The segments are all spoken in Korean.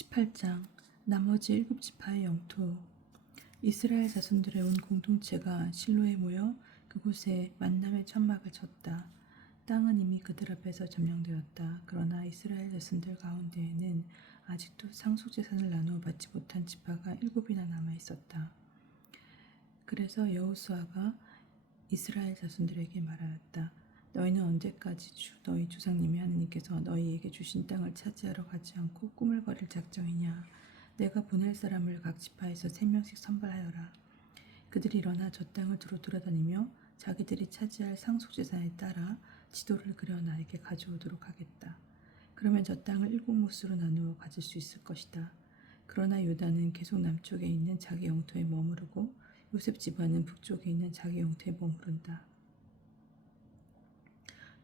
18장 나머지 7지파의 영토. 이스라엘 자손들의 온 공동체가 실로에 모여 그곳에 만남의 천막을 쳤다. 땅은 이미 그들 앞에서 점령되었다. 그러나 이스라엘 자손들 가운데에는 아직도 상속재산을 나누어 받지 못한 지파가 7이나 남아 있었다. 그래서 여호수아가 이스라엘 자손들에게 말하였다. 너희는 언제까지 너희 조상님이 하느님께서 너희에게 주신 땅을 차지하러 가지 않고 꾸물거릴 작정이냐? 내가 보낼 사람을 각 지파에서 3명씩 선발하여라. 그들이 일어나 저 땅을 두루 돌아다니며 자기들이 차지할 상속재산에 따라 지도를 그려 나에게 가져오도록 하겠다. 그러면 저 땅을 7몫으로 나누어 가질 수 있을 것이다. 그러나 유다는 계속 남쪽에 있는 자기 영토에 머무르고 요셉 집안은 북쪽에 있는 자기 영토에 머무른다.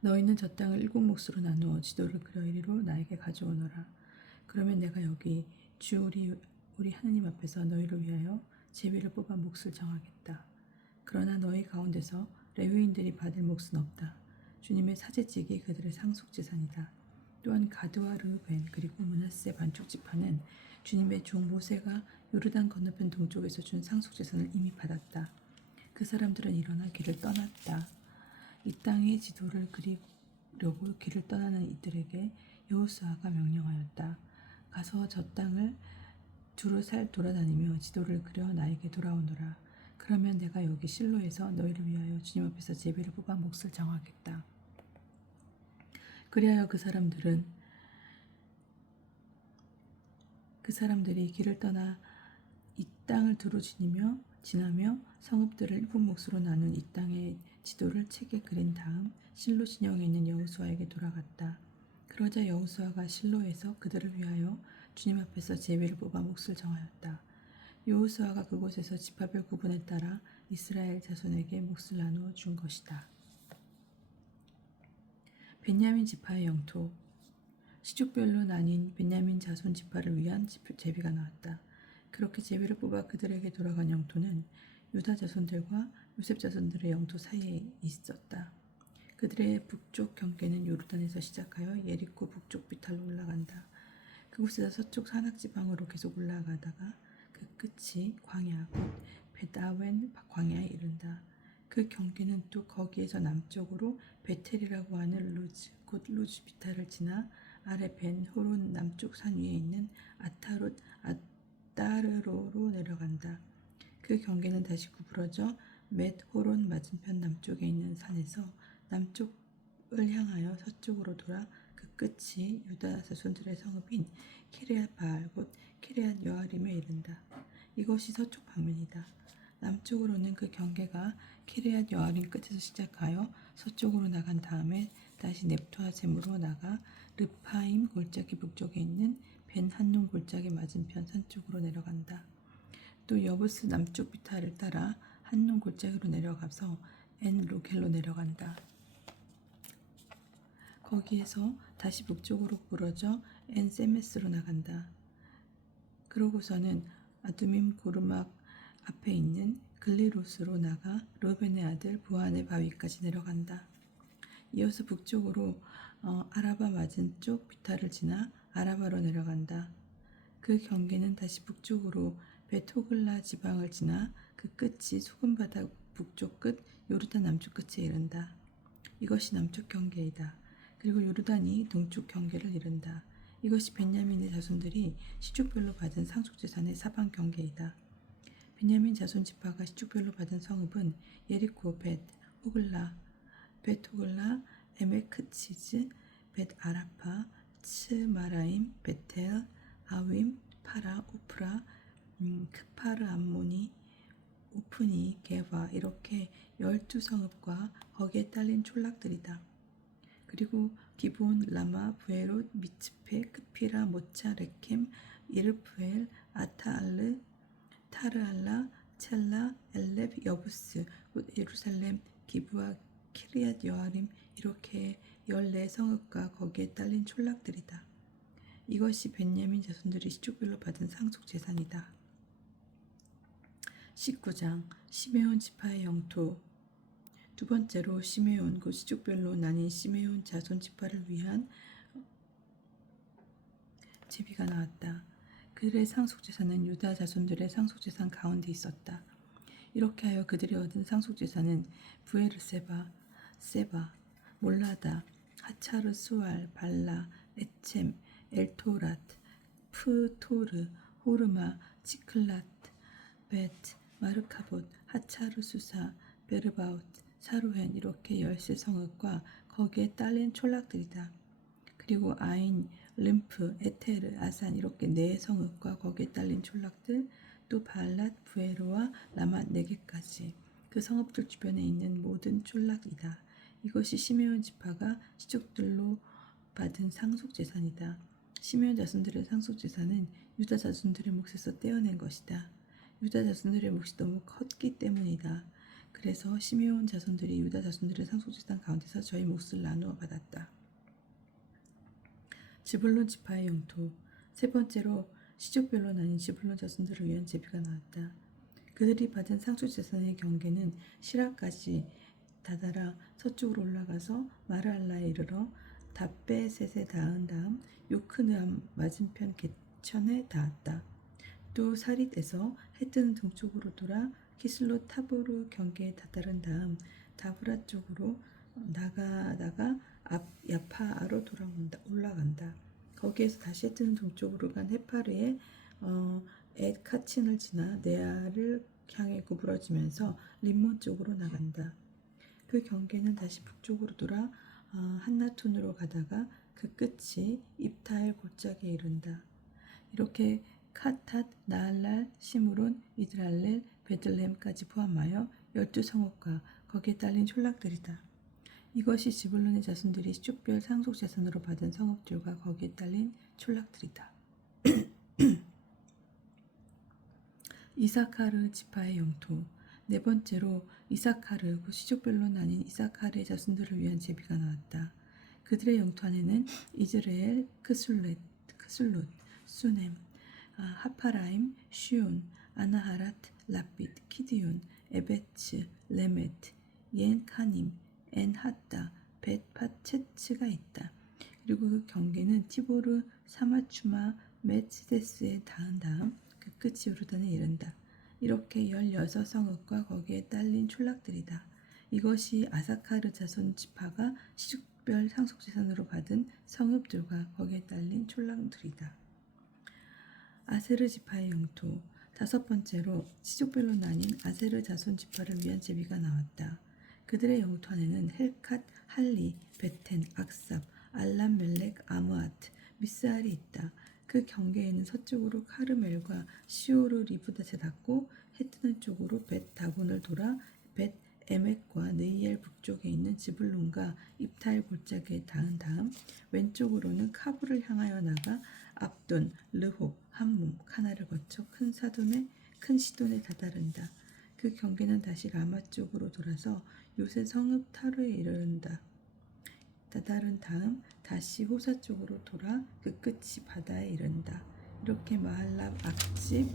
너희는 저 땅을 7몫으로 나누어 지도를 그려 이리로 나에게 가져오너라. 그러면 내가 여기 주 우리 하느님 앞에서 너희를 위하여 제비를 뽑아 몫을 정하겠다. 그러나 너희 가운데서 레위인들이 받을 몫은 없다. 주님의 사제직이 그들의 상속재산이다. 또한 가드와 르우벤 그리고 므낫세 반쪽 지파는 주님의 종 모세가 요르단 건너편 동쪽에서 준 상속재산을 이미 받았다. 그 사람들은 일어나 길을 떠났다. 이 땅의 지도를 그리려고 길을 떠나는 이들에게 여호수아가 명령하였다. 가서 저 땅을 두루 돌아다니며 지도를 그려 나에게 돌아오너라. 그러면 내가 여기 실로에서 너희를 위하여 주님 앞에서 제비를 뽑아 몫을 정하겠다. 그리하여 그 사람들이 길을 떠나 이 땅을 두루 지나며 성읍들을 7몫으로 나눈 이 땅의 지도를 책에 그린 다음 실로 진영에 있는 여호수아에게 돌아갔다. 그러자 여호수아가 실로에서 그들을 위하여 주님 앞에서 제비를 뽑아 몫을 정하였다. 여호수아가 그곳에서 지파별 구분에 따라 이스라엘 자손에게 몫을 나누어 준 것이다. 베냐민 지파의 영토. 시족별로 나뉜 베냐민 자손 지파를 위한 제비가 나왔다. 그렇게 제비를 뽑아 그들에게 돌아간 영토는 유다 자손들과 요셉 자손들의 영토 사이에 있었다. 그들의 북쪽 경계는 요르단에서 시작하여 예리코 북쪽 비탈로 올라간다. 그곳에서 서쪽 산악지방으로 계속 올라가다가 그 끝이 광야, 곧 벳아웬 광야에 이른다. 그 경계는 또 거기에서 남쪽으로 베텔이라고 하는 루즈, 곧 루즈 비탈을 지나 아래 벤 호론 남쪽 산 위에 있는 아따르로로 내려간다. 그 경계는 다시 구부러져 맷 호론 맞은편 남쪽에 있는 산에서 남쪽을 향하여 서쪽으로 돌아 그 끝이 유다 자손들의 성읍인 키르앗 바알 곧 키르앗 여아림에 이른다. 이것이 서쪽 방면이다. 남쪽으로는 그 경계가 키르앗 여아림 끝에서 시작하여 서쪽으로 나간 다음에 다시 넵토아셈으로 나가 르파임 골짜기 북쪽에 있는 벤 한논 골짜기 맞은편 산 쪽으로 내려간다. 또 여부스 남쪽 비탈을 따라 한논 골짜기로 내려가서 엔 로겔로 내려간다. 거기에서 다시 북쪽으로 부러져 엔 세메스로 나간다. 그러고서는 아두밈 고르막 앞에 있는 글리로스로 나가 르벤의 아들 부한의 바위까지 내려간다. 이어서 북쪽으로 아라바 맞은쪽 비탈을 지나 아라바로 내려간다. 그 경계는 다시 북쪽으로 베토글라 지방을 지나 그 끝이 소금바다 북쪽 끝 요르단 남쪽 끝에 이른다. 이것이 남쪽 경계이다. 그리고 요르단이 동쪽 경계를 이른다. 이것이 베냐민의 자손들이 시족별로 받은 상속재산의 사방 경계이다. 베냐민 자손 지파가 시족별로 받은 성읍은 예리코, 벳 호글라, 에메크치즈, 벳 아라파, 츠마라임, 베텔, 아윈, 파라, 오프라, 크파르 암모니, 오프니, 게바 이렇게 12성읍과 거기에 딸린 촌락들이다. 그리고 기브온, 라마, 부에롯, 미츠페, 크피라, 모차, 레켐, 이르프엘, 아타알르, 타르알라, 첼라, 엘렙, 여부스, 예루살렘, 기브와 키르앗 여아림 이렇게 14성읍과 거기에 딸린 촌락들이다. 이것이 베냐민 자손들이 시족별로 받은 상속재산이다. 19장 시메온 지파의 영토. 두 번째로 시메온 곧 시족별로 나뉜 시메온 자손 지파를 위한 제비가 나왔다. 그들의 상속재산은 유다 자손들의 상속재산 가운데 있었다. 이렇게 하여 그들이 얻은 상속재산은 부에르세바, 세바, 몰라다, 하차르 수알, 발라, 에쳔, 엘토라트, 프토르, 호르마, 치클랏, 벳, 마르카봇, 하차르 수사, 베르바웃, 사루헨 이렇게 13성읍과 거기에 딸린 촌락들이다. 그리고 아인, 림프, 에테르, 아산 이렇게 4성읍과 거기에 딸린 촌락들, 또 발랏, 부에로와 라맛 4개까지 그 성읍들 주변에 있는 모든 촌락이다. 이것이 시메온 지파가 시족들로 받은 상속재산이다. 시메온 자손들의 상속재산은 유다 자손들의 몫에서 떼어낸 것이다. 유다 자손들의 몫이 너무 컸기 때문이다. 그래서 시메온 자손들이 유다 자손들의 상속재산 가운데서 저희 몫을 나누어 받았다. 지불론 지파의 영토. 세 번째로 시족별로 나뉜 지불론 자손들을 위한 제비가 나왔다. 그들이 받은 상속재산의 경계는 시라까지 다다라 서쪽으로 올라가서 마르알라에 이르러 다베셋에 닿은 다음 요크느암 맞은편 개천에 닿았다. 또 사릿에서 해 뜨는 동쪽으로 돌아 키슬롯 타보르 경계에 다다른 다음 다브라 쪽으로 나가다가 야파아로 올라간다. 거기에서 다시 해 뜨는 동쪽으로 간 해파르의 엣카친을 지나 네아를 향해 구부러지면서 림몬 쪽으로 나간다. 그 경계는 다시 북쪽으로 돌아 한나톤으로 가다가 그 끝이 입타엘 골짜기에 이른다. 이렇게 카탓, 나할랄, 시므론, 이드랄렐, 베들레헴까지 포함하여 12성읍과 거기에 딸린 촌락들이다. 이것이 지불론의 자손들이 시족별 상속재산으로 받은 성읍들과 거기에 딸린 촌락들이다. 이사카르 지파의 영토. 네 번째로 이사카르, 그 시족별로 나뉜 이사카르의 자손들을 위한 제비가 나왔다. 그들의 영토 안에는 이즈레엘, 크술롯, 수넴, 하파라임, 쉬온, 아나하랏, 라핏, 키드온, 에베츠, 레메트, 옌카님, 엔하따, 벳파체츠가 있다. 그리고 그 경계는 티보르, 사마추마, 메츠데스에 닿은 다음 그 끝이 요르단에 이른다. 이렇게 16성읍과 거기에 딸린 촌락들이다. 이것이 아사카르 자손 지파가 시족별 상속재산으로 받은 성읍들과 거기에 딸린 촌락들이다. 아세르 지파의 영토. 다섯 번째로 시족별로 나뉜 아세르 자손 지파를 위한 제비가 나왔다. 그들의 영토 안에는 헬캇, 할리, 베텐, 악삽, 알람 멜렉, 아므아트, 미스알이 있다. 그 경계에는 서쪽으로 카르멜과 시오르 리브닷에 닿고 해 뜨는 쪽으로 벳 다곤을 돌아 벳 에멕과 느이엘 북쪽에 있는 지불론과 입타엘 골짜기에 닿은 다음 왼쪽으로는 카불을 향하여 나가 압돈, 르홉, 함몸, 카나를 거쳐 큰 시돈에 다다른다. 그 경계는 다시 라마 쪽으로 돌아서 요새 성읍 타르에 이르른다. 다다른 다음 다시 호사 쪽으로 돌아 그 끝이 바다에 이른다. 이렇게 마할랍, 악집,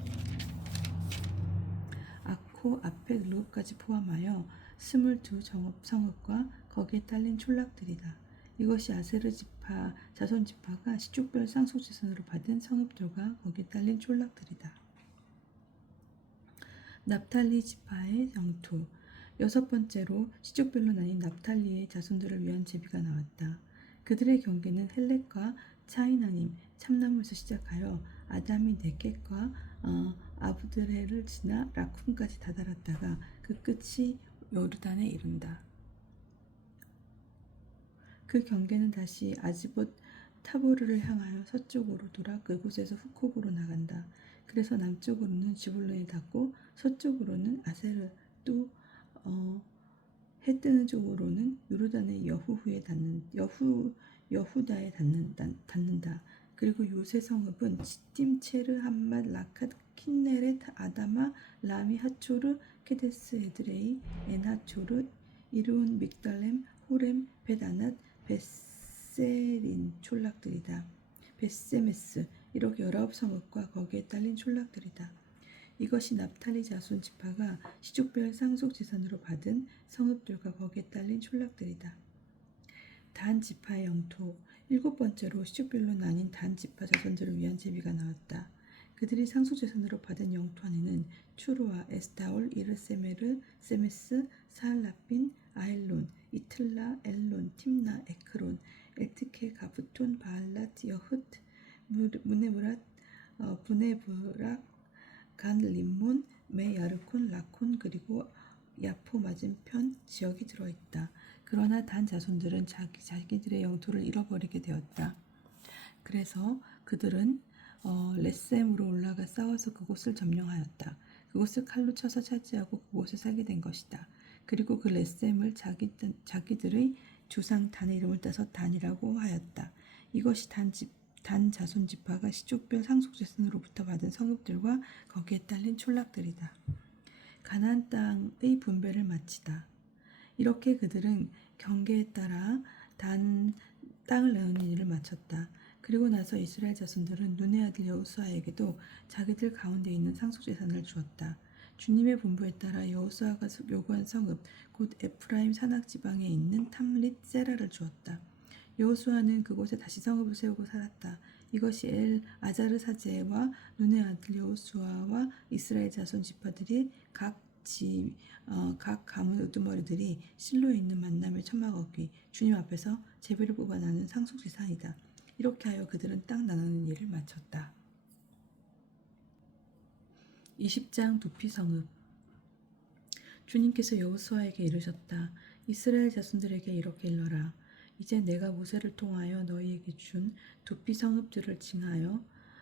아코, 아펙, 르홉까지 포함하여 22성읍과 거기에 딸린 촌락들이다. 이것이 아세르 지파, 자손 지파가 시족별 상속재산으로 받은 성읍들과 거기에 딸린 촌락들이다. 납탈리 지파의 영토. 여섯 번째로 시족별로 나뉜 납탈리의 자손들을 위한 제비가 나왔다. 그들의 경계는 헬렉과 차이나님, 참나무에서 시작하여 아다미 네겝과 아부드레를 지나 라쿰까지 다다랐다가 그 끝이 요르단에 이른다. 그 경계는 다시 아지봇 타보르를 향하여 서쪽으로 돌아 그곳에서 후콕으로 나간다. 그래서 남쪽으로는 지불론에 닿고 서쪽으로는 아세르 또 해 뜨는 쪽으로는 요르단의 여후다에 닿는다. 그리고 요새 성읍은 시딤, 체르, 함맛, 라캇, 킨네렛, 아다마, 라미, 하초르, 케데스, 에드레이, 엔하초르, 이르온, 믹달렘, 호렘, 벳아낫, 베세린 촌락들이다. 베세메스 이렇게 19성읍과 거기에 딸린 촌락들이다. 이것이 납탈리 자손 지파가 시족별 상속재산으로 받은 성읍들과 거기에 딸린 촌락들이다. 단 지파의 영토. 일곱 번째로 시족별로 나뉜 단 지파 자손들을 위한 제비가 나왔다. 그들이 상속재산으로 받은 영토 안에는 추루아, 에스타올, 이르세메르, 세메스, 사할라핀, 아일론, 이틀라, 엘론, 팀나, 에크론, 엘트케, 가브톤, 바알랏, 여흐트, 무네브랏, 부네브락, 간 림몬, 메 야르콘, 라콘 그리고 야포 맞은편 지역이 들어있다. 그러나 단 자손들은 자기들의 영토를 잃어버리게 되었다. 그래서 그들은 레셈으로 올라가 싸워서 그곳을 점령하였다. 그곳을 칼로 쳐서 차지하고 그곳에 살게 된 것이다. 그리고 그 레셈을 자기들의 조상 단의 이름을 따서 단이라고 하였다. 이것이 단 자손 지파가 시족별 상속재산으로부터 받은 성읍들과 거기에 딸린 촌락들이다. 가나안 땅의 분배를 마치다. 이렇게 그들은 경계에 따라 땅을 나누는 일을 마쳤다. 그리고 나서 이스라엘 자손들은 눈의 아들 여호수아에게도 자기들 가운데 있는 상속재산을 주었다. 주님의 분부에 따라 여호수아가 요구한 성읍 곧 에프라임 산악지방에 있는 탐릿 세라를 주었다. 여호수아는 그곳에 다시 성읍을 세우고 살았다. 이것이 엘 아자르사제와 눈의 아들 여호수아와 이스라엘 자손 지파들이 각 가문 우두머리들이 실로에 있는 만남의 천막 어귀 주님 앞에서 제비를 뽑아 나눈 상속재산이다. 이렇게 하여 그들은 땅 나누는 일을 마쳤다. 20장 두피성읍. 주님께서 여호수아에게 이르셨다. 이스라엘 자손들에게 이렇게 일러라. 이제 내가 모세를 통하여 너희에게 준 두피성읍들을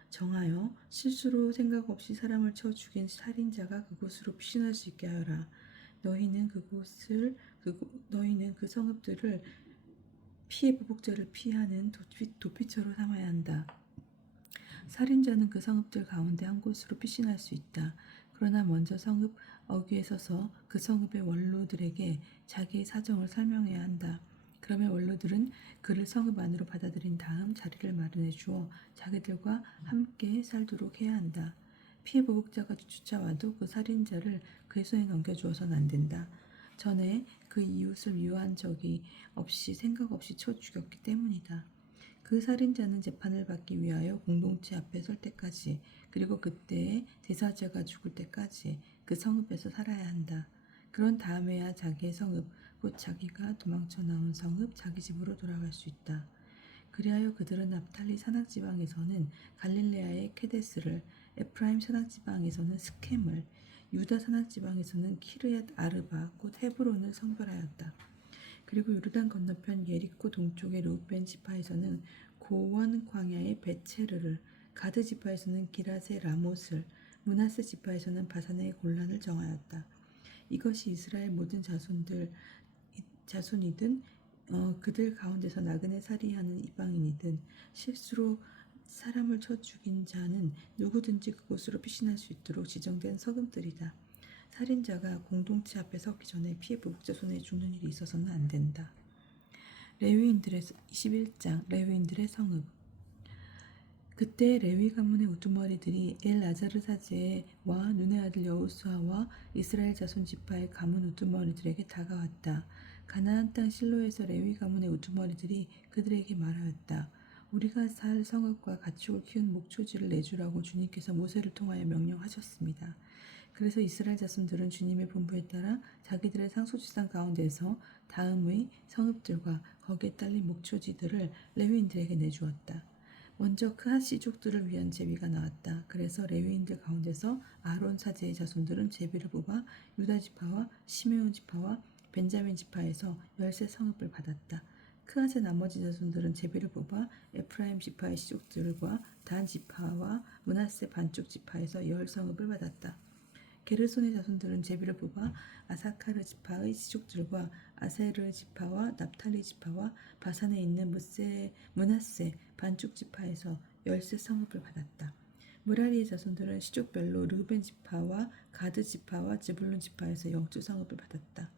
정하여 실수로 생각 없이 사람을 쳐 죽인 살인자가 그곳으로 피신할 수 있게 하여라. 너희는 그 성읍들을 피해 보복자를 피하는 도피처로 삼아야 한다. 살인자는 그 성읍들 가운데 한 곳으로 피신할 수 있다. 그러나 먼저 성읍 어귀에 서서 그 성읍의 원로들에게 자기의 사정을 설명해야 한다. 그러면 원로들은 그를 성읍 안으로 받아들인 다음 자리를 마련해 주어 자기들과 함께 살도록 해야 한다. 피해 보복자가 쫓아와도 그 살인자를 그의 손에 넘겨주어서는 안 된다. 전에 그 이웃을 미워한 적이 없이 생각 없이 쳐 죽였기 때문이다. 그 살인자는 재판을 받기 위하여 공동체 앞에 설 때까지 그리고 그때의 대사자가 죽을 때까지 그 성읍에서 살아야 한다. 그런 다음에야 자기의 성읍, 곧 자기가 도망쳐 나온 성읍, 자기 집으로 돌아갈 수 있다. 그리하여 그들은 납탈리 산악지방에서는 갈릴레아의 케데스를, 에프라임 산악지방에서는 스켐을, 유다 산악지방에서는 키르얏 아르바, 곧 헤브론을 성별하였다. 그리고 요르단 건너편 예리코 동쪽의 르우벤 지파에서는 고원 광야의 베체르를, 가드 지파에서는 기라세 라못을, 므낫세 지파에서는 바산의 골란을 정하였다. 이것이 이스라엘 모든 자손이든 그들 가운데서 나그네 살이하는 이방인이든 실수로 사람을 쳐 죽인 자는 누구든지 그곳으로 피신할 수 있도록 지정된 성읍들이다. 살인자가 공동체 앞에 서기 전에 피해 보복자 손에 죽는 일이 있어서는 안 된다. 레위인들의 21장 레위인들의 성읍. 그때 레위 가문의 우두머리들이 엘 아자르사제와 눈의 아들 여호수아와 이스라엘 자손 지파의 가문 우두머리들에게 다가왔다. 가나안 땅 실로에서 레위 가문의 우두머리들이 그들에게 말하였다. 우리가 살 성읍과 가축을 키운 목초지를 내주라고 주님께서 모세를 통하여 명령하셨습니다. 그래서 이스라엘 자손들은 주님의 분부에 따라 자기들의 상속재산 가운데서 다음의 성읍들과 거기에 딸린 목초지들을 레위인들에게 내주었다. 먼저 크앗 씨족들을 위한 제비가 나왔다. 그래서 레위인들 가운데서 아론 사제의 자손들은 제비를 뽑아 유다 지파와 시메온 지파와 벤자민 지파에서 13성읍을 받았다. 크앗의 나머지 자손들은 제비를 뽑아 에프라임 지파의 씨족들과 단 지파와 므낫세 반쪽 지파에서 10성읍을 받았다. 게르손의 자손들은 제비를 뽑아 아사카르 지파의 씨족들과 아세르 지파와 납탈리 지파와 바산에 있는 므낫세 반쪽 지파에서 13성읍을 받았다. 무라리의 자손들은 씨족별로 르벤 지파와 가드 지파와 즈불룬 지파에서 0.2성읍을 받았다.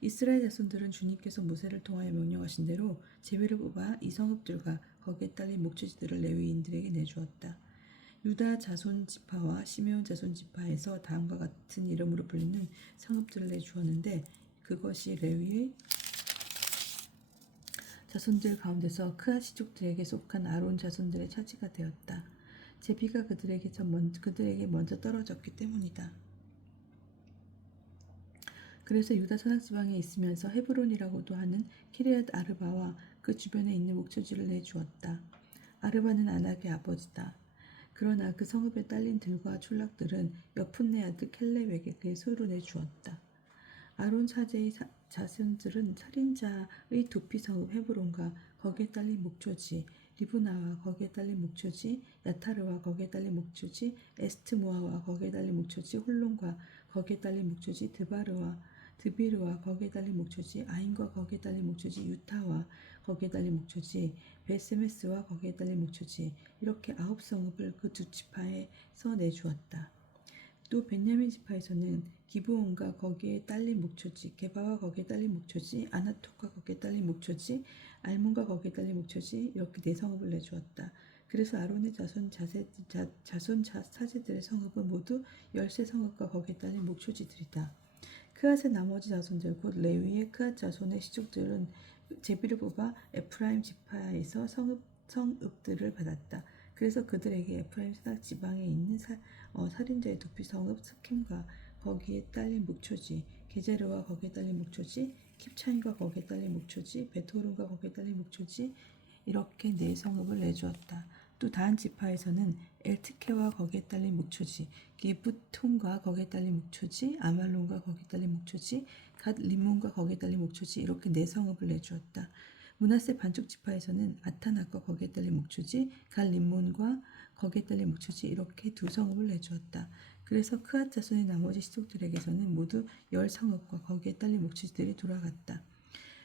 이스라엘 자손들은 주님께서 모세를 통하여 명령하신 대로 제비를 뽑아 이 성읍들과 거기에 딸린 목초지들을 레위인들에게 내주었다. 유다 자손 지파와 시메온 자손 지파에서 다음과 같은 이름으로 불리는 성읍들을 내주었는데 그것이 레위의 자손들 가운데서 크앗 씨족들에게 속한 아론 자손들의 차지가 되었다. 제비가 그들에게 먼저 떨어졌기 때문이다. 그래서 유다 서남지방에 있으면서 헤브론이라고도 하는 키리앗 아르바와 그 주변에 있는 목초지를 내주었다. 아르바는 아낙의 아버지다. 그러나 그 성읍에 딸린 들과 촌락들은 여푼네 아들 켈렙에게 그의 소유로 내주었다. 아론 사제의 자손들은 살인자의 도피 성읍 헤브론과 거기에 딸린 목초지, 리브나와 거기에 딸린 목초지, 야타르와 거기에 딸린 목초지, 에스트모아와 거기에 딸린 목초지, 홀론과 거기에 딸린 목초지, 드비르와 거기에 딸린 목초지, 아인과 거기에 딸린 목초지, 유타와 거기에 딸린 목초지, 베세메스와 거기에 딸린 목초지, 이렇게 9성읍을 그 두 지파에서 내주었다. 또 베냐민 지파에서는 기브온과 거기에 딸린 목초지, 게바와 거기에 딸린 목초지, 아나톡과 거기에 딸린 목초지, 알몬과 거기에 딸린 목초지, 이렇게 4성읍을 내주었다. 그래서 아론의 사제들의 성읍은 모두 13성읍과 거기에 딸린 목초지들이다. 크앗의 나머지 자손들 곧 레위의 크앗 자손의 시족들은 제비를 뽑아 에프라임 지파에서 성읍들을 받았다. 그래서 그들에게 에프라임 산악 지방에 있는 살인자의 도피 성읍 스켐과 거기에 딸린 목초지, 게제르와 거기에 딸린 목초지, 킵차임과 거기에 딸린 목초지, 베토론과 거기에 딸린 목초지, 이렇게 4성읍을 내주었다. 또 다한 지파에서는 엘트케와 거기에 딸린 목초지, 기브톤과 거기에 딸린 목초지, 아말론과 거기에 딸린 목초지, 갓 림몬과 거기에 딸린 목초지, 이렇게 4성읍을 내주었다. 므낫세 반쪽 지파에서는 아타낙과 거기에 딸린 목초지, 갓 림몬과 거기에 딸린 목초지, 이렇게 2성읍을 내주었다. 그래서 크앗 자손의 나머지 시족들에게서는 모두 10성읍과 거기에 딸린 목초지들이 돌아갔다.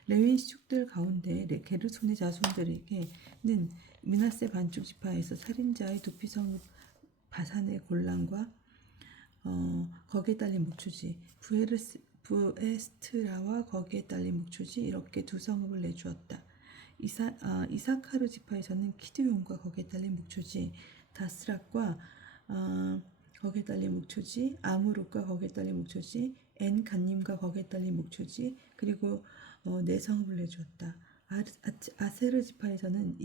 레위 시족들 가운데 게르손의 자손들에게는 므낫세 반쪽 지파에서 살인자의 도피 성읍 바산의 골란과 거기에 딸린 목초지, 부에스트라와 거기에 딸린 목초지, 이렇게 2성읍을 내주었다. 이사카르 지파에서는 키드용과 거기에 딸린 목초지, 다스락과 거기에 딸린 목초지, 아무롯과 거기에 딸린 목초지, 엔간님과 거기에 딸린 목초지, 그리고 4성읍을 내주었다. 아세르 지파에서는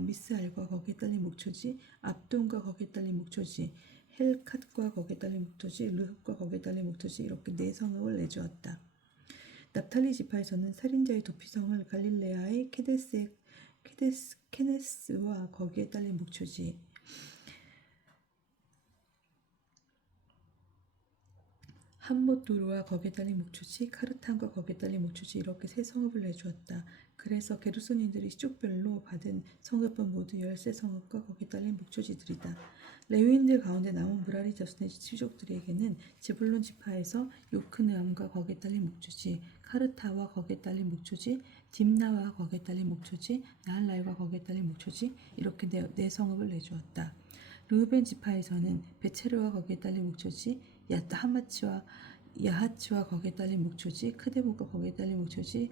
미스알과 거기에 딸린 목초지, 압돈과 거기에 딸린 목초지, 헬캇과 거기에 딸린 목초지, 르흡과 거기에 딸린 목초지, 이렇게 4성읍을 내주었다. 납탈리 지파에서는 살인자의 도피성을 갈릴레아의 케네스와 거기에 딸린 목초지, 함못도르와 거기에 딸린 목초지, 카르탄과 거기에 딸린 목초지, 이렇게 3성읍을 내주었다. 그래서 게르손인들이 시족별로 받은 성읍은 모두 13성읍과 거기에 딸린 목초지들이다. 레위인들 가운데 남은 무라리 자손의 시족들에게는 제불론 지파에서 요크느암과 거기에 딸린 목초지, 카르타와 거기에 딸린 목초지, 딥나와 거기에 딸린 목초지, 나할라이와 거기에 딸린 목초지, 이렇게 4성읍을 내주었다. 르우벤 지파에서는 베체르와 거기에 딸린 목초지, 야하치와 거기에 딸린 목초지, 크데모과 거기에 딸린 목초지,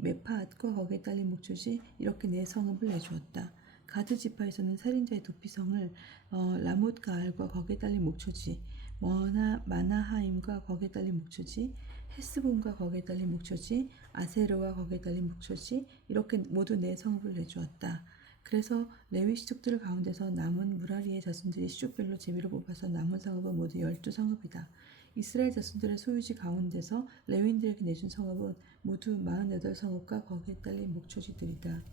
메파앗과 거기에 딸린 목초지, 이렇게 4성읍을 내주었다. 가드 지파에서는 살인자의 도피성을 라못가알과 거기에 딸린 목초지, 마나하임과 거기에 딸린 목초지, 헤스본과 거기에 딸린 목초지, 아세르와 거기에 딸린 목초지, 이렇게 모두 4성읍을 내주었다. 그래서 레위 시족들 가운데서 남은 무라리의 자손들이 시족별로 제비로 뽑아서 남은 성읍은 모두 12성읍이다. 이스라엘 자손들의 소유지 가운데서 레위인들에게 내준 성읍은 모두 48성읍과 거기에 딸린 목초지들이다.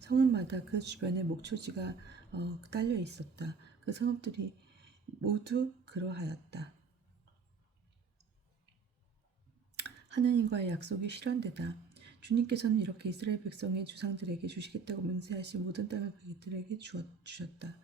성읍마다 그 주변에 목초지가 딸려 있었다. 그 성읍들이 모두 그러하였다. 하느님과의 약속이 실현되다. 주님께서는 이렇게 이스라엘 백성의 주상들에게 주시겠다고 맹세하신 모든 땅을 그들에게 주셨다.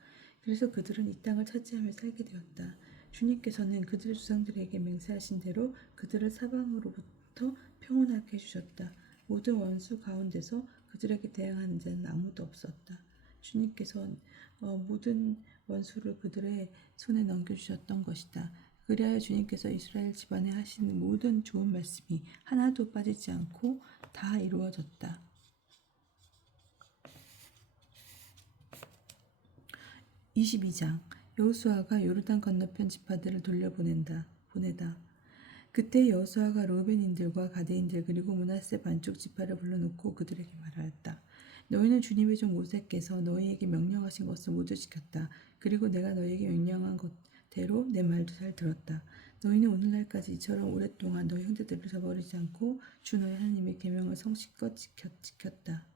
그래서 그들은 이 땅을 차지하며 살게 되었다. 주님께서는 그들의 주상들에게 맹세하신 대로 그들을 사방으로부터 평온하게 해주셨다. 모든 원수 가운데서 그들에게 대항하는 자는 아무도 없었다. 주님께서 모든 원수를 그들의 손에 넘겨주셨던 것이다. 그리하여 주님께서 이스라엘 집안에 하시는 모든 좋은 말씀이 하나도 빠지지 않고 다 이루어졌다. 22장 여호수아가 요르단 건너편 지파들을 보내다. 그때 여호수아가 르우벤인들과 가드인들 그리고 므낫세 반쪽 지파를 불러놓고 그들에게 말하였다. 너희는 주님의 종 모세께서 너희에게 명령하신 것을 모두 지켰다. 그리고 내가 너희에게 명령한 것대로 내 말도 잘 들었다. 너희는 오늘날까지 이처럼 오랫동안 너희 형제들을 저버리지 않고 주 너희 하나님의 계명을 성실껏 지켰다.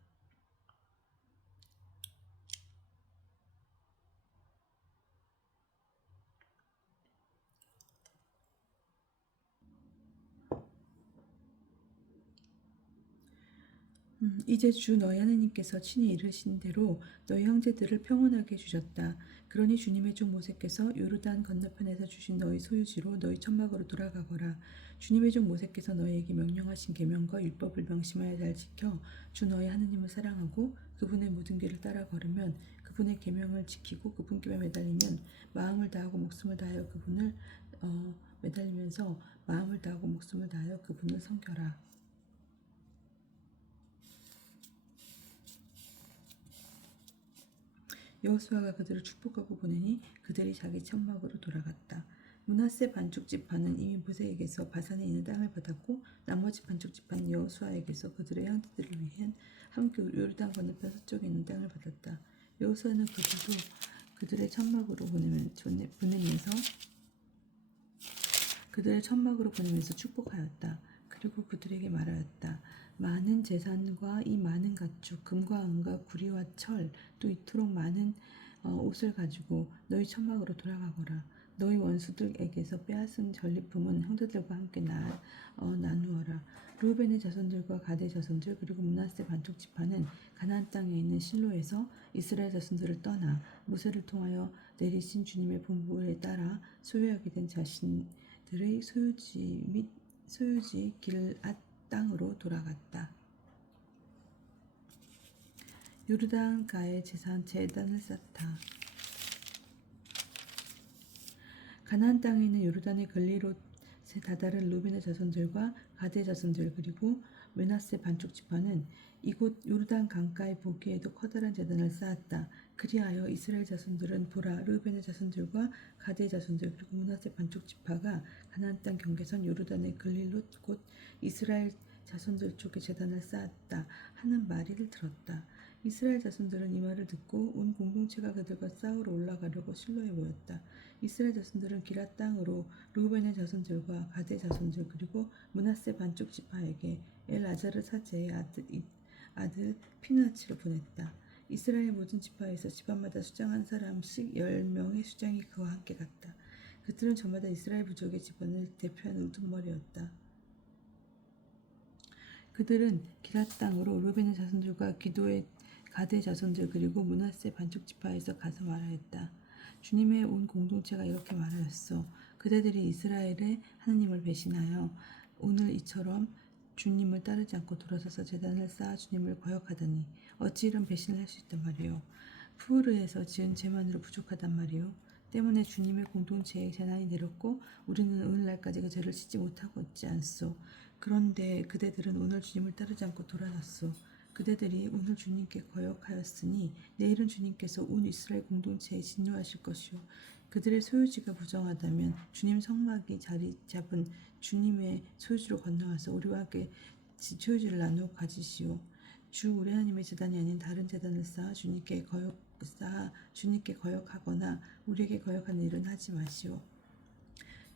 이제 주 너희 하나님께서 친히 이르신 대로 너희 형제들을 평온하게 해주셨다. 그러니 주님의 종 모세께서 요르단 건너편에서 주신 너희 소유지로 너희 천막으로 돌아가거라. 주님의 종 모세께서 너희에게 명령하신 계명과 율법을 명심하여 잘 지켜 주 너희 하나님을 사랑하고 그분의 모든 길을 따라 걸으면 그분의 계명을 지키고 그분께 매달리면 마음을 다하고 목숨을 다하여 그분을 매달리면서 마음을 다하고 목숨을 다하여 그분을 섬겨라. 여호수아가 그들을 축복하고 보내니 그들이 자기 천막으로 돌아갔다. 므낫세 반쪽 지파는 이미 모세에게서 바산에 있는 땅을 받았고 나머지 반쪽 지파는 여호수아에게서 그들의 형제들을 위한 함께 요르단 건너편 서쪽에 있는 땅을 받았다. 여호수아는 그들도 그들의 천막으로 보내면서 축복하였다. 그리고 그들에게 말하였다. 많은 재산과 이 많은 가축, 금과 은과 구리와 철, 또 이토록 많은 옷을 가지고 너희 천막으로 돌아가거라. 너희 원수들에게서 빼앗은 전리품은 형제들과 함께 나누어라. 루벤의 자손들과 가드의 자손들 그리고 므낫세 반쪽 지파는 가나안 땅에 있는 실로에서 이스라엘 자손들을 떠나 모세를 통하여 내리신 주님의 분부에 따라 소유하게 된 자신들의 소유지 길앗 땅으로 돌아갔다. 요르단가에 제단을 쌓다. 가나안 땅에 있는 요르단의 글리롯의 다다른 루벤의 자손들과 가드의 자손들 그리고 므낫세 반쪽 지파는 이곳 요르단 강가에 보기에도 커다란 제단을 쌓았다. 그리하여 이스라엘 자손들은 보라 루벤의 자손들과 가드의 자손들 그리고 므낫세 반쪽 지파가 가나안 땅 경계선 요르단의 글리롯 곧 이스라엘 자손들 쪽에 제단을 쌓았다 하는 말을 들었다. 이스라엘 자손들은 이 말을 듣고 온 공동체가 그들과 싸우러 올라가려고 실로에 모였다. 이스라엘 자손들은 기랏 땅으로 루벤의 자손들과 가드의 자손들 그리고 므낫세 반쪽 지파에게 엘아자르 사제의 아들 피느하츠를 보냈다. 이스라엘 모든 지파에서 집안마다 수장한 사람씩 10명의 수장이 그와 함께 갔다. 그들은 저마다 이스라엘 부족의 집안을 대표하는 우두머리였다. 그들은 기랏 땅으로 루벤의 자손들과 기도의 가드의 자손들 그리고 므낫세 반쪽 지파에서 가서 말하였다. 주님의 온 공동체가 이렇게 말하였소. 그대들이 이스라엘의 하나님을 배신하여 오늘 이처럼 주님을 따르지 않고 돌아서서 제단을 쌓아 주님을 거역하다니 어찌 이런 배신을 할 수 있단 말이오. 푸르에서 지은 죄만으로 부족하단 말이오. 때문에 주님의 공동체에 재난이 내렸고 우리는 오늘날까지 그 죄를 씻지 못하고 있지 않소. 그런데 그대들은 오늘 주님을 따르지 않고 돌아섰소. 그대들이 오늘 주님께 거역하였으니 내일은 주님께서 온 이스라엘 공동체에 진노하실 것이요. 그들의 소유지가 부정하다면 주님 성막이 자리 잡은 주님의 소유지로 건너와서 우리와 함께 소유지를 나누어 가지시오. 주 우리 하나님의 제단이 아닌 다른 제단을 쌓아 주님께 거역하거나 우리에게 거역하는 일은 하지 마시오.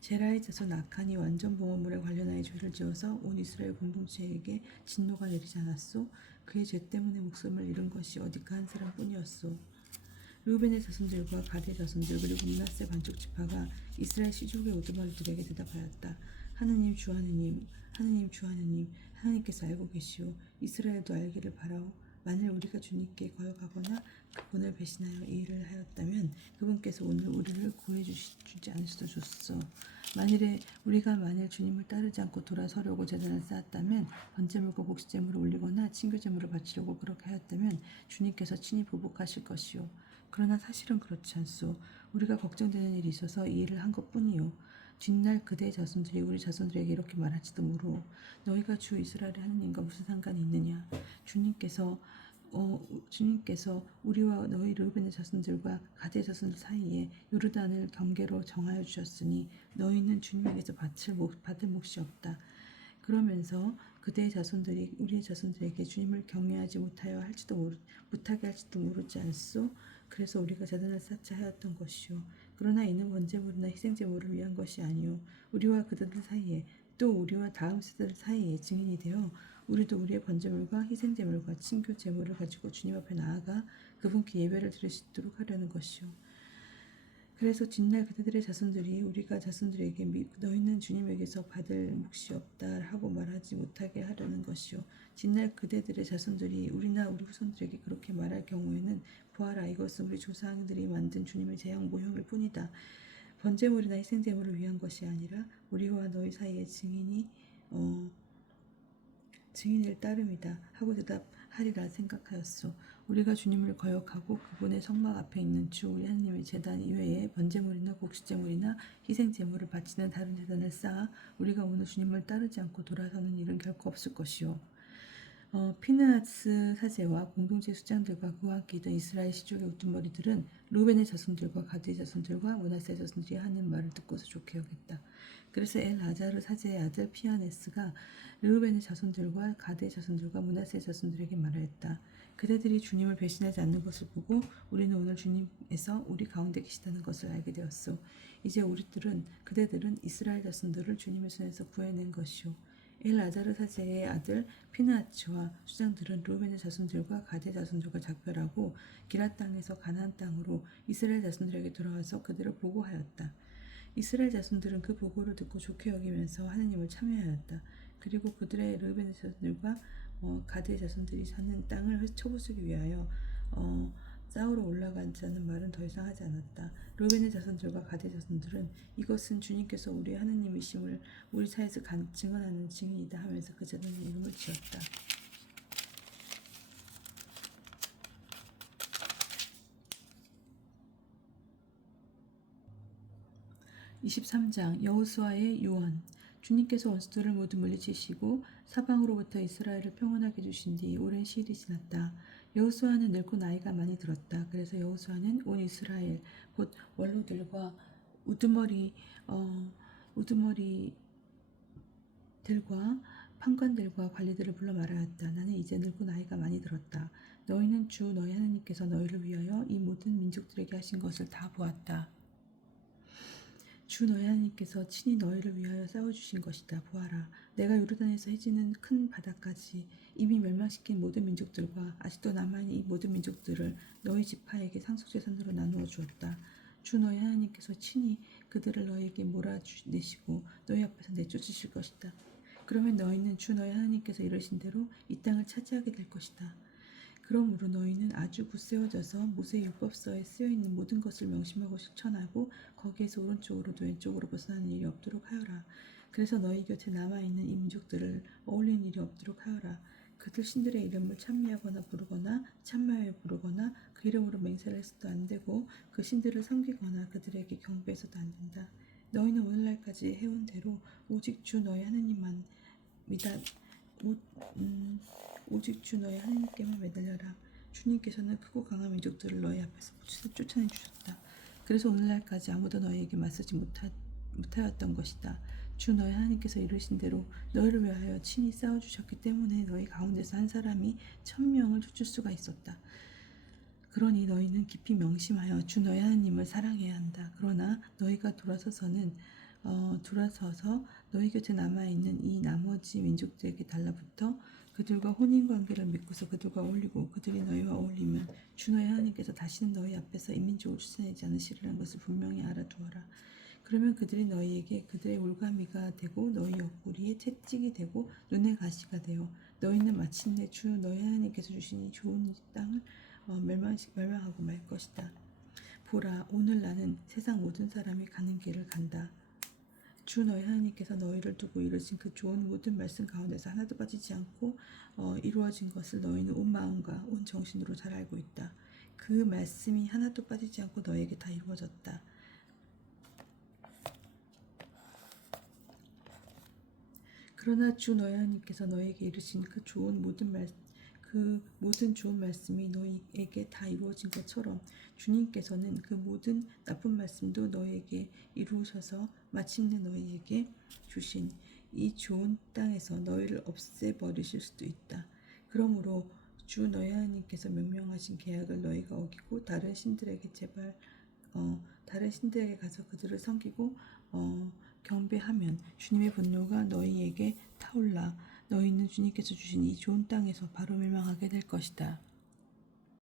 제라의 자손 아칸이 완전 봉헌물에 관련하여 죄를 지어서 온 이스라엘 공동체에게 진노가 내리지 않았소. 그의 죄 때문에 목숨을 잃은 것이 어디까 한 사람뿐이었소. 루벤의 자손들과 가드의 자손들 그리고 므낫세 반쪽 지파가 이스라엘 시족의 우두머리들에게 대답하였다. 하느님 주 하느님 하느님 주 하느님 하나님께서 알고 계시오. 이스라엘도 알기를 바라오. 만일 우리가 주님께 거역하거나 그분을 배신하여 이 일을 하였다면 그분께서 오늘 우리를 구해주지 않을 수도 좋소. 만일 주님을 따르지 않고 돌아서려고 제단을 쌓았다면 번제물과 곡식제물을 올리거나 친교제물을 바치려고 그렇게 하였다면 주님께서 친히 보복하실 것이요. 그러나 사실은 그렇지 않소. 우리가 걱정되는 일이 있어서 이 일을 한 것뿐이요. 뒷날 그대의 자손들이 우리 자손들에게 이렇게 말할지도 모르오. 너희가 주 이스라엘의 하느님과 무슨 상관이 있느냐. 주님께서 우리와 너희 르벤의 자손들과 가드의 자손들 사이에 요르단을 경계로 정하여 주셨으니 너희는 주님에게서 받을 몫이 없다. 그러면서 그대의 자손들이 우리의 자손들에게 주님을 경외하지 못하게 할지도 모르지 않소. 그래서 우리가 제단을 쌓자 하였던 것이요. 그러나 이는 번제물이나 희생제물을 위한 것이 아니요 우리와 그들들 사이에 또 우리와 다음 세대들 사이에 증인이 되어 우리도 우리의 번제물과 희생제물과 친교 제물을 가지고 주님 앞에 나아가 그분께 예배를 드릴 수 있도록 하려는 것이요. 그래서 뒷날 그들의 자손들이 우리가 자손들에게 너희는 주님에게서 받을 몫이 없다 하고 말하지 못하게 하려는 것이요. 뒷날 그들의 자손들이 우리나 우리 후손들에게 그렇게 말할 경우에는 보아라, 이것은 우리 조상들이 만든 주님의 제형 모형일 뿐이다. 번제물이나 희생제물을 위한 것이 아니라 우리와 너희 사이에 증인일 따름이다 하고 대답하리라 생각하였소. 우리가 주님을 거역하고 그분의 성막 앞에 있는 주 우리 하나님의 제단 이외에 번제물이나 곡식제물이나 희생제물을 바치는 다른 제단을 쌓아 우리가 오늘 주님을 따르지 않고 돌아서는 일은 결코 없을 것이요. 피느하스 사제와 공동체 수장들과 그와 함께 있던 이스라엘 시족의 우두머리들은 루벤의 자손들과 가드의 자손들과 므낫세의 자손들이 하는 말을 듣고서 좋게 여겼다. 그래서 엘아자르 사제의 아들 피아네스가 르우벤의 자손들과 가드의 자손들과 므낫세의 자손들에게 말하였다. 그대들이 주님을 배신하지 않는 것을 보고 우리는 오늘 주님에서 우리 가운데 계시다는 것을 알게 되었소. 이제 그대들은 이스라엘 자손들을 주님의 손에서 구해낸 것이요. 엘아자르 사제의 아들 피느하츠와 수장들은 르우벤의 자손들과 가드의 자손들과 작별하고 기럇 땅에서 가나안 땅으로 이스라엘 자손들에게 돌아와서 그들을 보고하였다. 이스라엘 자손들은 그 보고를 듣고 좋게 여기면서 하느님을 참여하였다. 그리고 그들의 르우벤의 자손들과 가드의 자손들이 사는 땅을 쳐부수기 위하여 싸우러 올라간다는 말은 더 이상 하지 않았다. 르우벤의 자손들과 가드의 자손들은 이것은 주님께서 우리 하느님이심을 우리 사이에서 증언하는 증인이다 하면서 그 자손의 이름을 지었다. 23장 여호수아의 유언. 주님께서 원수들을 모두 물리치시고 사방으로부터 이스라엘을 평온하게 해주신 뒤 오랜 시일이 지났다. 여호수아는 늙고 나이가 많이 들었다. 그래서 여호수아는 온 이스라엘 곧 원로들과 우두머리들과 판관들과 관리들을 불러 말하였다. 나는 이제 늙고 나이가 많이 들었다. 너희는 주 너희 하나님께서 너희를 위하여 이 모든 민족들에게 하신 것을 다 보았다. 주 너희 하나님께서 친히 너희를 위하여 싸워주신 것이다. 보아라, 내가 요르단에서 해지는 큰 바다까지 이미 멸망시킨 모든 민족들과 아직도 남아있는 이 모든 민족들을 너희 지파에게 상속재산으로 나누어 주었다. 주 너희 하나님께서 친히 그들을 너희에게 몰아내시고 너희 앞에서 내쫓으실 것이다. 그러면 너희는 주 너희 하나님께서 이르신 대로 이 땅을 차지하게 될 것이다. 그러므로 너희는 아주 굳세워져서 모세의 율법서에 쓰여있는 모든 것을 명심하고 실천하고 거기에서 오른쪽으로도 왼쪽으로 벗어나는 일이 없도록 하여라. 그래서 너희 곁에 남아있는 이 민족들을 어울리는 일이 없도록 하여라. 그들 신들의 이름을 찬미하거나 부르거나 찬마하여 부르거나 그 이름으로 맹세를 해서도 안 되고 그 신들을 섬기거나 그들에게 경배해서도 안 된다. 너희는 오늘날까지 해온 대로 오직 주 너희 하느님만 오직 주 너희 하나님께만 매달려라. 주님께서는 크고 강한 민족들을 너희 앞에서 쫓아내 주셨다. 그래서 오늘날까지 아무도 너희에게 맞서지 못하였던 것이다. 주 너희 하나님께서 이르신 대로 너희를 위하여 친히 싸워주셨기 때문에 너희 가운데서 한 사람이 1000명을 쫓을 수가 있었다. 그러니 너희는 깊이 명심하여 주 너희 하나님을 사랑해야 한다. 그러나 너희가 돌아서서 너희 곁에 남아있는 이 나머지 민족들에게 달라붙어 그들과 혼인관계를 맺고서 그들과 어울리고 그들이 너희와 어울리면 주 너희 하나님께서 다시는 너희 앞에서 이 민족을 쫓아내지 않으시리라는 것을 분명히 알아두어라. 그러면 그들이 너희에게 그들의 올가미가 되고 너희 옆구리에 채찍이 되고 눈의 가시가 되어 너희는 마침내 주 너희 하나님께서 주신 이 좋은 땅을 멸망하고 말 것이다. 보라, 오늘 나는 세상 모든 사람이 가는 길을 간다. 주 너희 하나님께서 너희를 두고 이루신 그 좋은 모든 말씀 가운데서 하나도 빠지지 않고 이루어진 것을 너희는 온 마음과 온 정신으로 잘 알고 있다. 그 말씀이 하나도 빠지지 않고 너희에게 다 이루어졌다. 그러나 주 너희 하나님께서 너희에게 이루신 그 모든 좋은 말씀이 너희에게 다 이루어진 것처럼 주님께서는 그 모든 나쁜 말씀도 너희에게 이루셔서 마침내 너희에게 주신 이 좋은 땅에서 너희를 없애버리실 수도 있다. 그러므로 주 너희 하나님께서 명령하신 계약을 너희가 어기고 다른 신들에게 가서 그들을 섬기고 경배하면 주님의 분노가 너희에게 타올라 너희는 주님께서 주신 이 좋은 땅에서 바로 멸망하게 될 것이다.